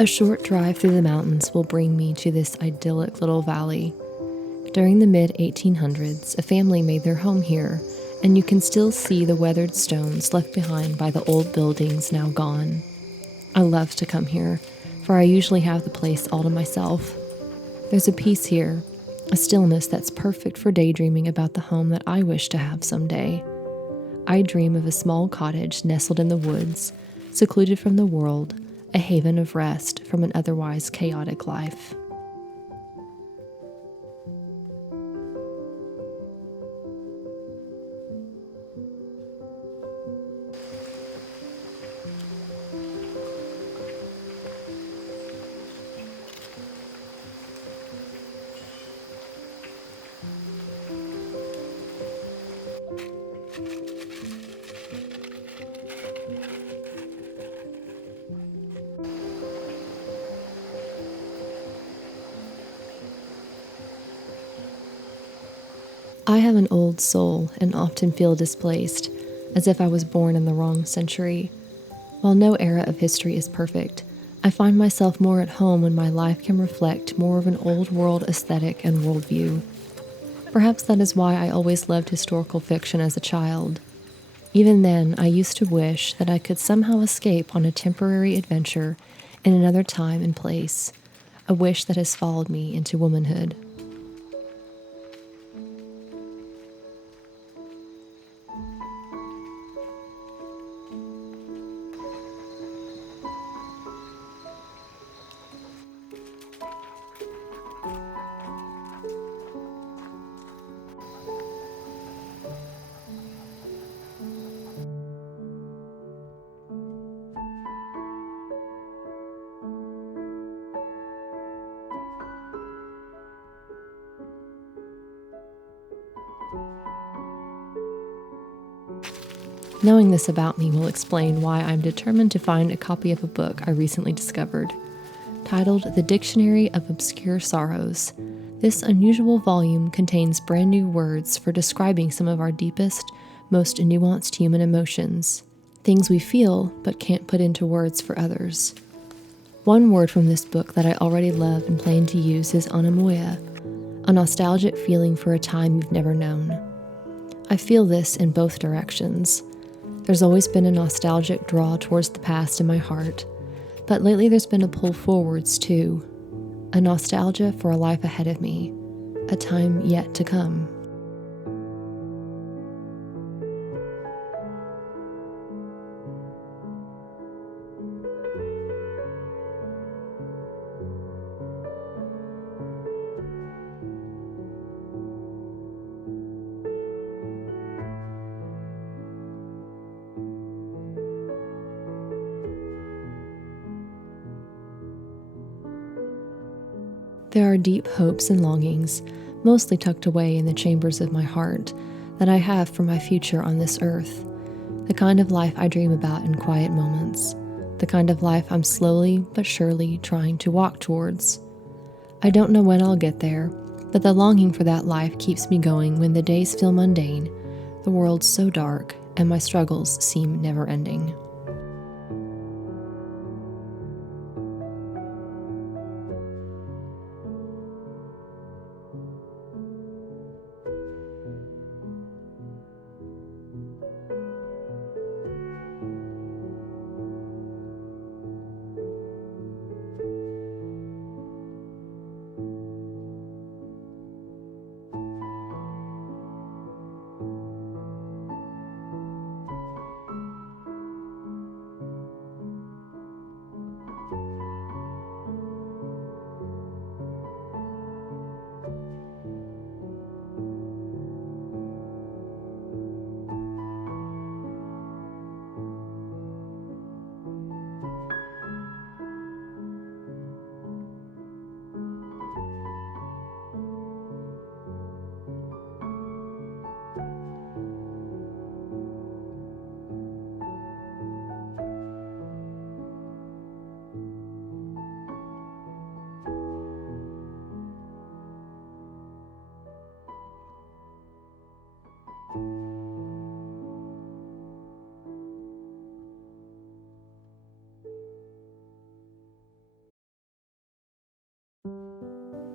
A short drive through the mountains will bring me to this idyllic little valley. During the mid-1800s, a family made their home here, and you can still see the weathered stones left behind by the old buildings now gone. I love to come here, for I usually have the place all to myself. There's a peace here, a stillness that's perfect for daydreaming about the home that I wish to have someday. I dream of a small cottage nestled in the woods, secluded from the world, a haven of rest from an otherwise chaotic life. I have an old soul and often feel displaced, as if I was born in the wrong century. While no era of history is perfect, I find myself more at home when my life can reflect more of an old world aesthetic and worldview. Perhaps that is why I always loved historical fiction as a child. Even then, I used to wish that I could somehow escape on a temporary adventure in another time and place, a wish that has followed me into womanhood. Knowing this about me will explain why I'm determined to find a copy of a book I recently discovered. Titled The Dictionary of Obscure Sorrows, this unusual volume contains brand new words for describing some of our deepest, most nuanced human emotions, things we feel but can't put into words for others. One word from this book that I already love and plan to use is anamoya, a nostalgic feeling for a time you've never known. I feel this in both directions. There's always been a nostalgic draw towards the past in my heart, but lately there's been a pull forwards too, a nostalgia for a life ahead of me, a time yet to come. There are deep hopes and longings, mostly tucked away in the chambers of my heart, that I have for my future on this earth. The kind of life I dream about in quiet moments. The kind of life I'm slowly but surely trying to walk towards. I don't know when I'll get there, but the longing for that life keeps me going when the days feel mundane, the world's so dark, and my struggles seem never ending.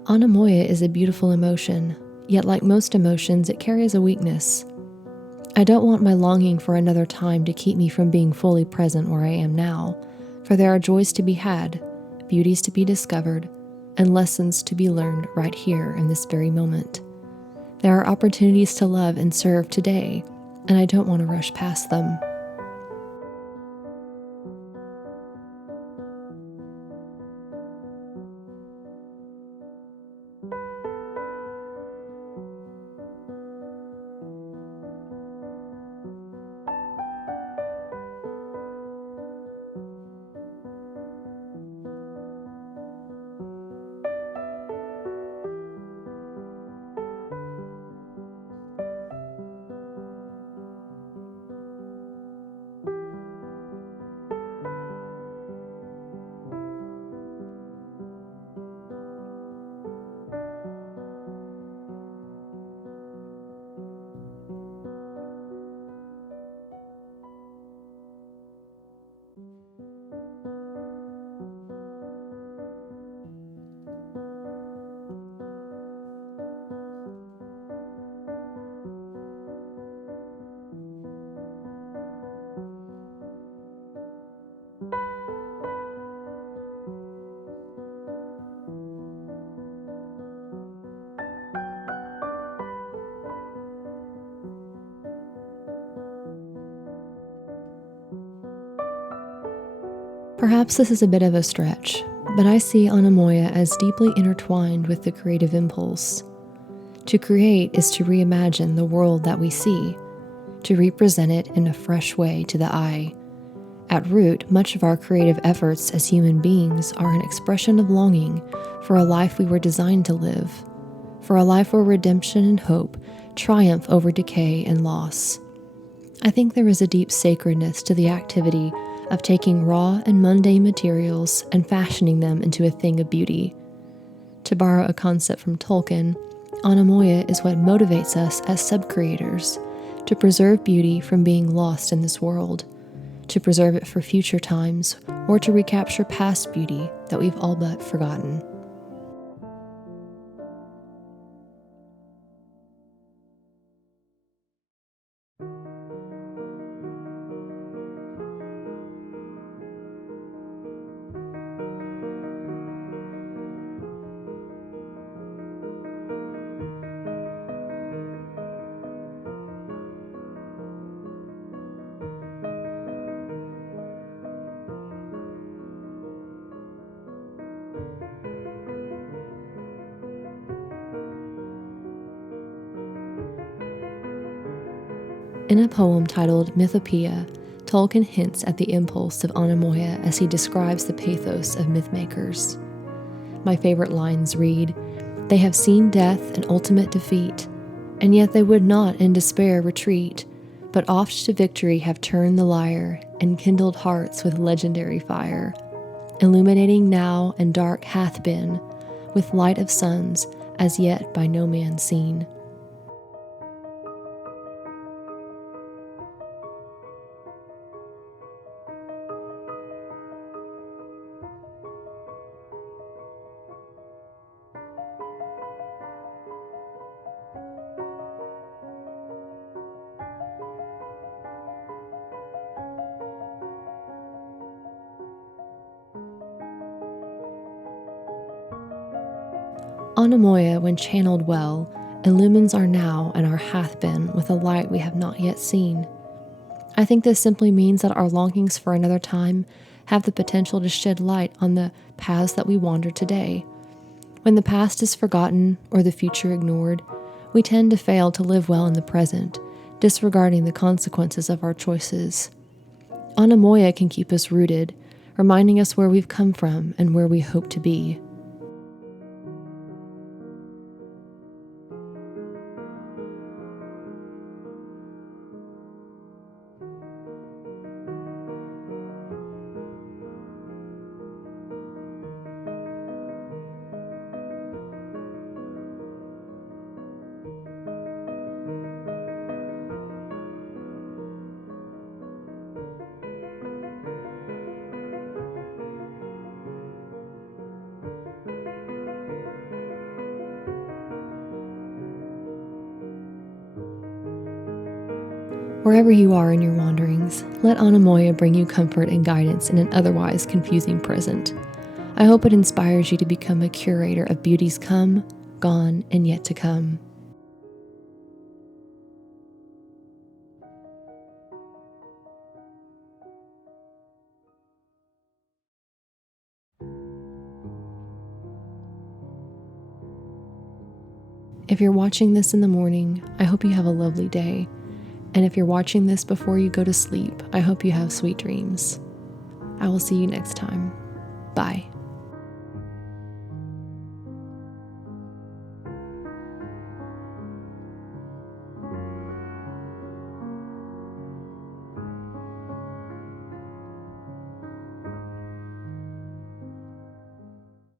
Anamoya is a beautiful emotion, yet like most emotions, it carries a weakness. I don't want my longing for another time to keep me from being fully present where I am now, for there are joys to be had, beauties to be discovered, and lessons to be learned right here in this very moment. There are opportunities to love and serve today, and I don't want to rush past them. Perhaps this is a bit of a stretch, but I see Anamoya as deeply intertwined with the creative impulse. To create is to reimagine the world that we see, to represent it in a fresh way to the eye. At root, much of our creative efforts as human beings are an expression of longing for a life we were designed to live, for a life where redemption and hope triumph over decay and loss. I think there is a deep sacredness to the activity of taking raw and mundane materials and fashioning them into a thing of beauty. To borrow a concept from Tolkien, Anamoya is what motivates us as sub-creators to preserve beauty from being lost in this world, to preserve it for future times, or to recapture past beauty that we've all but forgotten. In a poem titled Mythopoeia, Tolkien hints at the impulse of Anamoya as he describes the pathos of mythmakers. My favorite lines read, "They have seen death and ultimate defeat, and yet they would not in despair retreat, but oft to victory have turned the lyre and kindled hearts with legendary fire, illuminating now and dark hath been, with light of suns as yet by no man seen." Anamoya, when channeled well, illumines our now and our hath been with a light we have not yet seen. I think this simply means that our longings for another time have the potential to shed light on the paths that we wander today. When the past is forgotten or the future ignored, we tend to fail to live well in the present, disregarding the consequences of our choices. Anamoya can keep us rooted, reminding us where we've come from and where we hope to be. Wherever you are in your wanderings, let Anamoya bring you comfort and guidance in an otherwise confusing present. I hope it inspires you to become a curator of beauties come, gone, and yet to come. If you're watching this in the morning, I hope you have a lovely day. And if you're watching this before you go to sleep, I hope you have sweet dreams. I will see you next time. Bye.